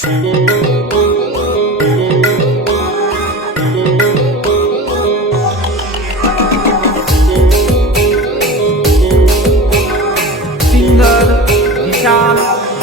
સિંગર વિશાલ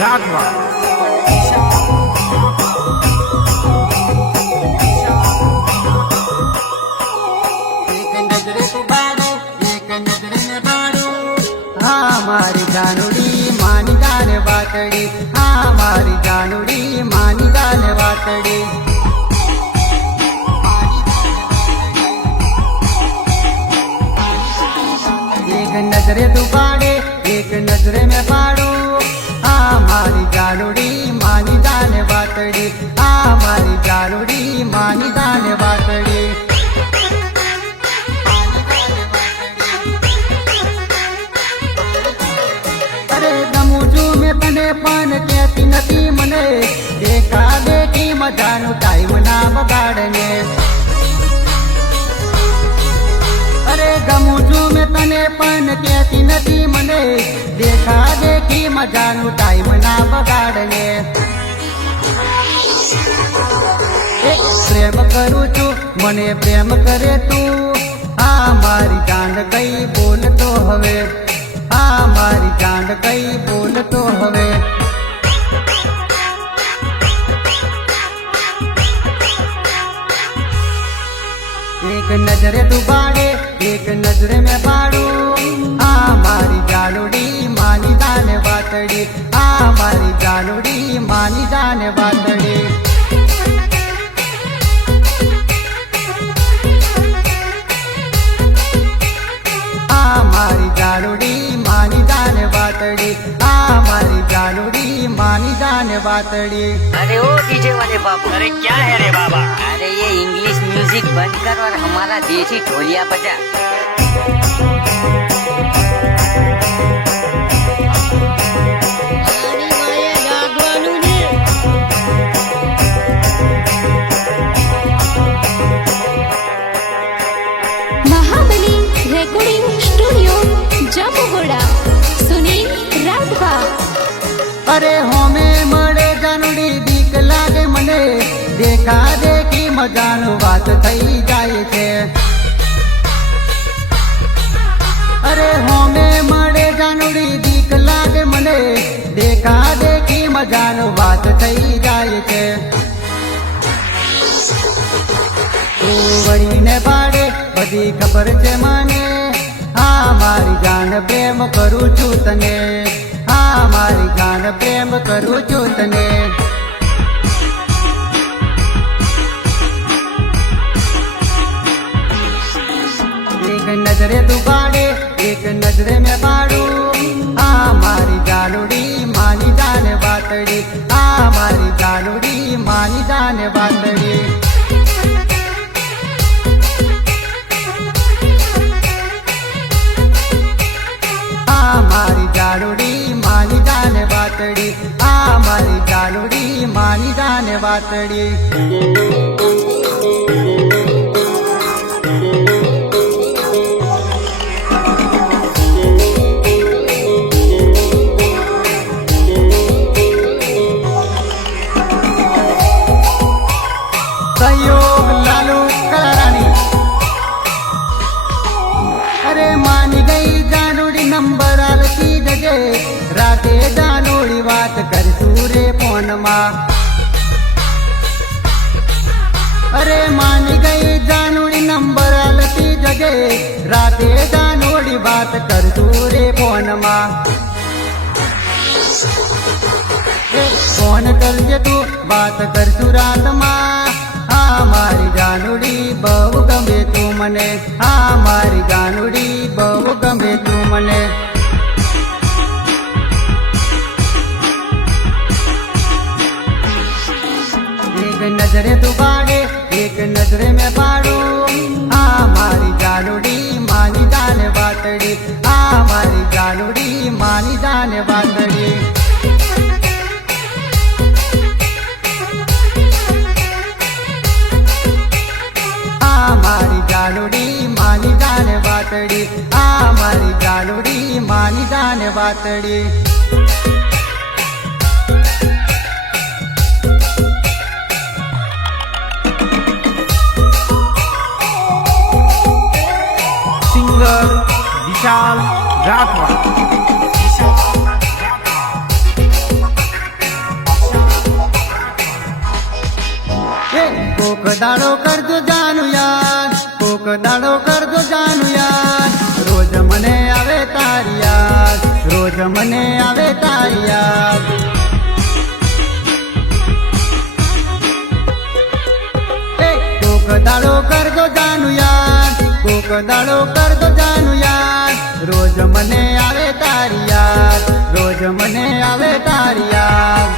રાઠવા मारी जानूड़ी मानी जाने वातड़ी, हाँ मारी जानूड़ी मानी जाने वातड़ी। एक नजरे तू पाड़े एक नजरे में पाड़ू, हाँ मारी जानूड़ी मानी जाने वातड़ी, हाँ मारी जानूड़ी मानी जाने वातड़ी। तने पण कहती नथी मने, देखा देखी मजानु टाइम ना बगाड़ने। अरे गमू छू मैं तने पण कहती नथी मने, देखा देखी मजानु टाइम ना बगाड़ने। प्रेम करू छू मने प्रेम करे तू, हाँ मारी जान कई बोल तो हवे, हाँ मारी जान कई बोल तो हवे। एक नजरे तू बाड़े एक नजरे में बाड़ू, हाँ मारी जानूड़ी मानी जाने वातड़ी, हाँ मारी जानूड़ी मानी जाने वातड़ी। मारी जानूड़ी मानी जाने वातड़ी, हाँ मारी जानूड़ी मानी जाने वातड़ी। अरे ओ डीजे वाले बाबू, अरे क्या है रे बाबा? अरे ये इंग्लिश म्यूजिक बंद कर और हमारा देसी ढोलिया बजा। महाबली रेकॉर्डिंग स्टूडियो जामुगोड़ा, सुनील राठवा। अरे होमे मरे जानूड़ी बीक लागे मने, देखा देखी मजानु बात थई जाए छे। अरे होमे मरे जानूड़ी बीक लागे मने, देखा देखी मजानु बात थई जाए छे। तू वળી ને પાડે બધી ખબર છે મને, हाँ मारी जान प्रेम करू छू तने, हाँ मारी जान प्रेम करू छू तने। एक नजरे तू पाड़े एक नजरे में पाड़ू, हाँ मारी जानूड़ी मानी जाने वातड़ी, हाँ मारी जानूड़ी मानी जाने वातड़ी। मारी जानूड़ी मानी जाने वातड़ी, हाँ मारी जानूड़ी मानी जाने वातड़ी। सहयोग लालू कलारानी। अरे मानी गई जानूड़ी नंबर आलती जगे, राते जानूड़ी बात कर सूरे फोन मा। अरे मानी गई जानूड़ी नंबर आलती जगे, राते जानूड़ी बात कर सूरे फोन मा। फोन करजे तू बात कर तू रात मा, हाँ मारी जानूड़ी बहु गमे तू मने, हाँ मारी जानूड़ी बहु गमे तू मने। एक नजरे तू बाड़े एक नजरे में पाड़ू, हाँ मारी जानूड़ी मानी जाने वातड़ी, हाँ मारी जानूड़ी मानी जाने वातड़ी। मारी जानूड़ी मानी जाने वातड़ी, हाँ मारी जानूड़ी मानी जाने वातड़ी। દાડો કરજો જાનું યાદ, કોક દાડો કરજો જાનું યાદ, રોજ મને આવે તારી યાદ, રોજ મને આવે તારી યાદ. કોક દાડો કરજો જાનું યાદ, કોક દાડો કરજો જાનું યાદ, રોજ મને આવે તારી યાદ, રોજ મને આવે તારી યાદ.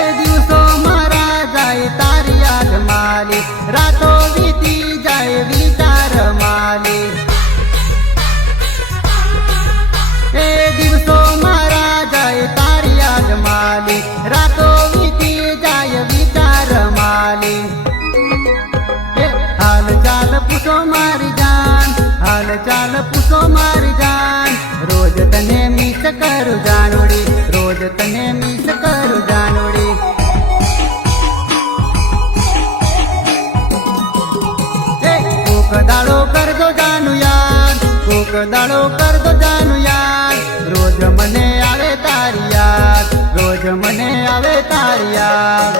એ દિવસો મારા જાય તારી યાદ માલી, રાતો વીતી જાય વિચાર માલી. એ દિવસો મારા જાય તારી યાદ માલી, રાતો વીતી જાય વિચાર માલી. હાલ ચાલ પૂછો મારી જાન, હાલ ચાલ પૂછો મારી જાન, રોજ તને મિસ કરું જાનુડી, રોજ તને મિસ કરું જાનુડી. કોક દાડો કરજો જાનું યાદ, કોક દાડો કરજો જાનું યાદ, રોજ મને આવે તારી યાદ, રોજ મને આવે તારી યાદ.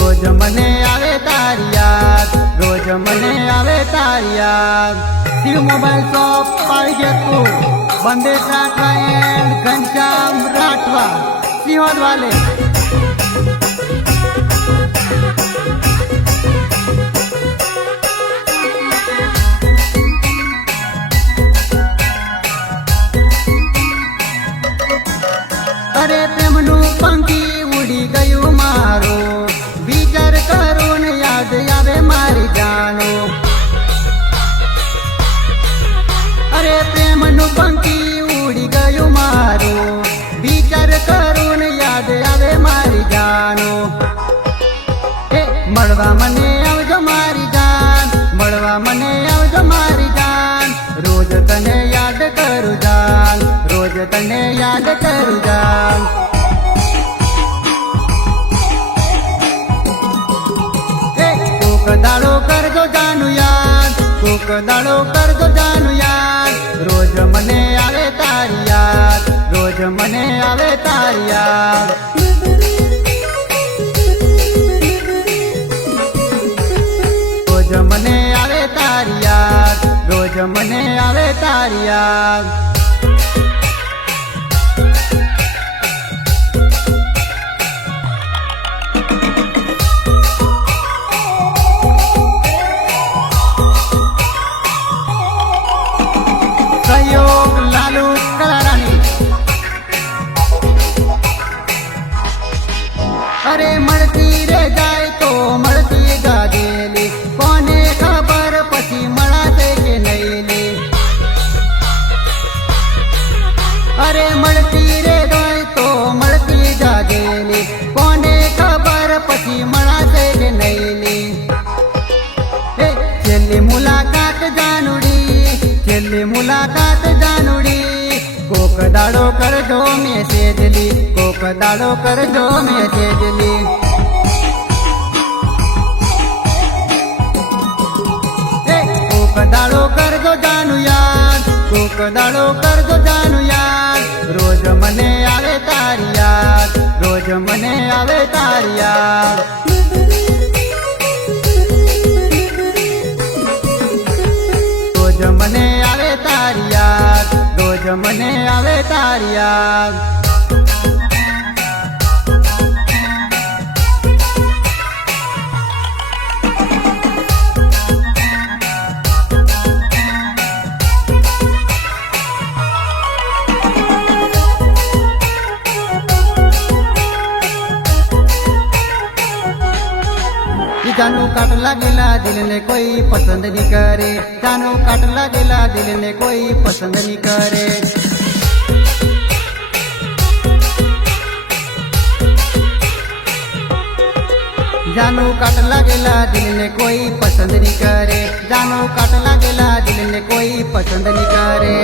રોજ મને આવે તારી યાદ, રોજ મને આવે તારી યાદ. Shiv mobile shop Pavijetpur, Bandej Rathwa and Ghanshyam Rathwa, Sihor વાલે. અરે પ્રેમનું પંખી ઉડી ગયું મારું, વિચાર કરો ને યાદ આવે મારી જાનો. અરે પ્રેમનું પંખી ઉડી ગયું મારું, વિચાર કરો ને યાદ આવે મારી જાનો. મળવા મને આવજો મારી જાન, મળવા મને આવજો મારી જાન, રોજ તને યાદ કરું જાન, રોજ તને યાદ કરું જાન. કોક દાડો કરજો જાનું યાદ, કોક દાડો કરજો જાનું યાદ, રોજ મને આવે તારી યાદ, રોજ મને આવે તારી યાદ. રોજ મને આવે તારી યાદ, રોજ મને આવે તારી યાદ. સહયોગ લાલુ કલારાણી. અરે મળતી રે જાય તો મળતી ગાજેલી, કોને ખબર પછી મળાશે કે નહીં લે. અરે મળતી રે જાય તો મળતી ગાજેલી, કોને ખબર પછી મળાશે કે નહીં લે. છેલ્લી મુલાકાત જાનુડી, છેલ્લી મુલાકાત જાનુડી, કોક દાડો કરજો મેસેજલી, કોક દાડો કરજો મેસેજલી. કોક દાડો કરજો જાનું યાદ, કોક દાડો કરજો જાનું યાદ, રોજ મને આવે તારી યાદ, રોજ મને આવે તારી યાદ. રોજ મને આવે તારી યાદ, રોજ મને આવે તારી યાદ. જાનું કાટ લાગેલા દિલને કોઈ પસંદ નહીં કરે, જાનું કાટ લાગેલા દિલને કોઈ પસંદ નહીં કરે. જાનું કાટ લાગેલા દિલને કોઈ પસંદ નહીં કરે, જાનું કાટ લાગેલા દિલને કોઈ પસંદ નહીં કરે.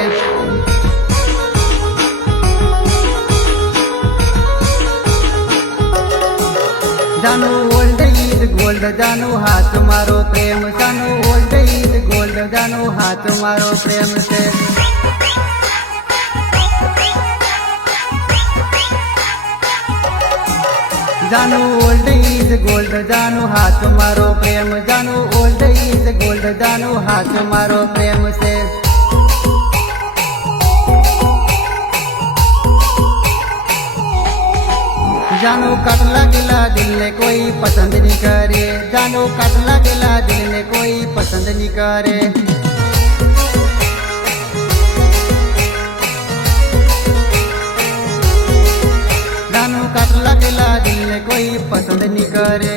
જાનું ઓલ્ડ ઈઝ ગોલ્ડ, જાનું હાથ મારો પ્રેમ, જાનું ઓલ્ડ ઈઝ ગોલ્ડ, જાનું હાથ મારો પ્રેમ છે. જાનુ ઓલ્ડ ઇઝ ગોલ્ડ જાનુ હાથ મારો પ્રેમ જાનુ ઓલ્ડ ઇઝ ગોલ્ડ જાનુ હાથ મારો પ્રેમ છે જાનુ કાટ લાગેલા દિલને કોઈ પસંદ નહીં કરે જાનુ કાટ લાગેલા દિલને કોઈ પસંદ નહીં કરે જાનુ કાટ લાગેલા દિલને કોઈ પસંદ નહીં કરે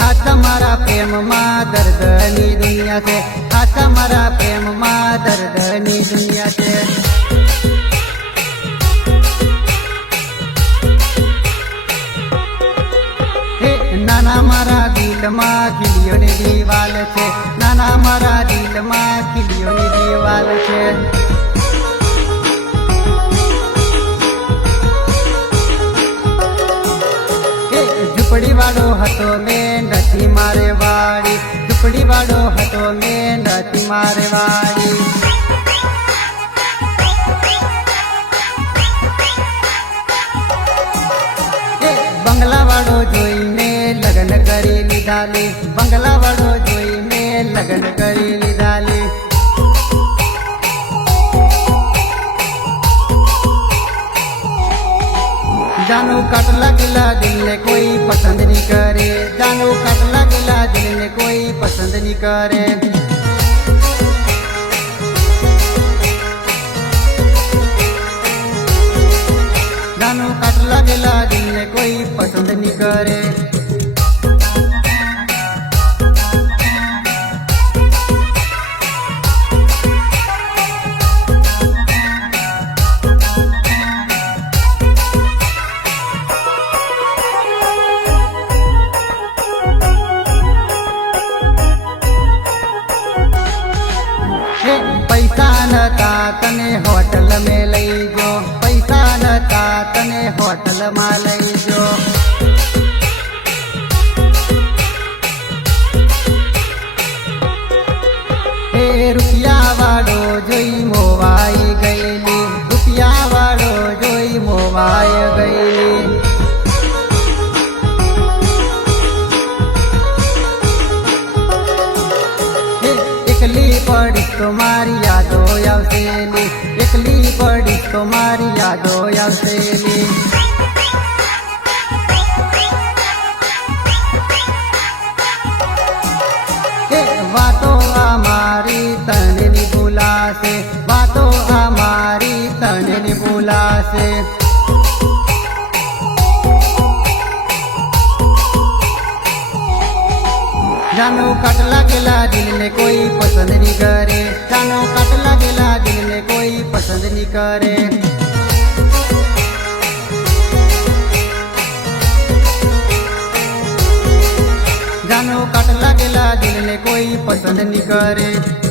આ તમારા પ્રેમમાં દર્દની દુનિયા છે આ તમારા પ્રેમમાં દર્દની દુનિયા છે નાના મારા દિલમાં ખીલીઓની દિવાલ છે નાના મારા દિલમાં ખીલીઓની દિવાલ છે ઝૂંપડી વાળો હતો મેં નથી મારે વાળી ઝૂંપડી વાળો હતો મેં નથી મારે વાળી બંગલા વાળો જોઈને લગ્ન કરી લીધાલી બંગલા વાળો જોઈને લગ્ન કરી લીધાલી જાનુ કાટ લાગેલા દિલને કોઈ પસંદ નહીં કરે જાનુ કાટ લાગેલા દિલને કોઈ પસંદ નહીં કરે જાનુ કાટ લાગેલા દિલને કોઈ પસંદ નહીં કરે પૈસા નતા તને હોટલ મેં લઈ જો પૈસા નતા તને હોટલ માં લઈ જો રૂપિયા વાળો જોઈ મોવાઈ ગયેલી રૂપિયા વાળો જોઈ મોવાઈ ગયેલી એકલી પડીશ તો મારી યાદો આવશેલી એકલી પડીશ તો મારી યાદો આવશેલી વાતો અમારી તને ભૂલાશે વાતો અમારી તને ભૂલાશે જાનુ કાટ લાગેલા દિલને કોઈ પસંદ નહીં કરે જાનુ કાટ લાગેલા દિલને કોઈ પસંદ નહીં કરે જાનુ કાટ લાગેલા દિલને કોઈ પસંદ નહીં કરે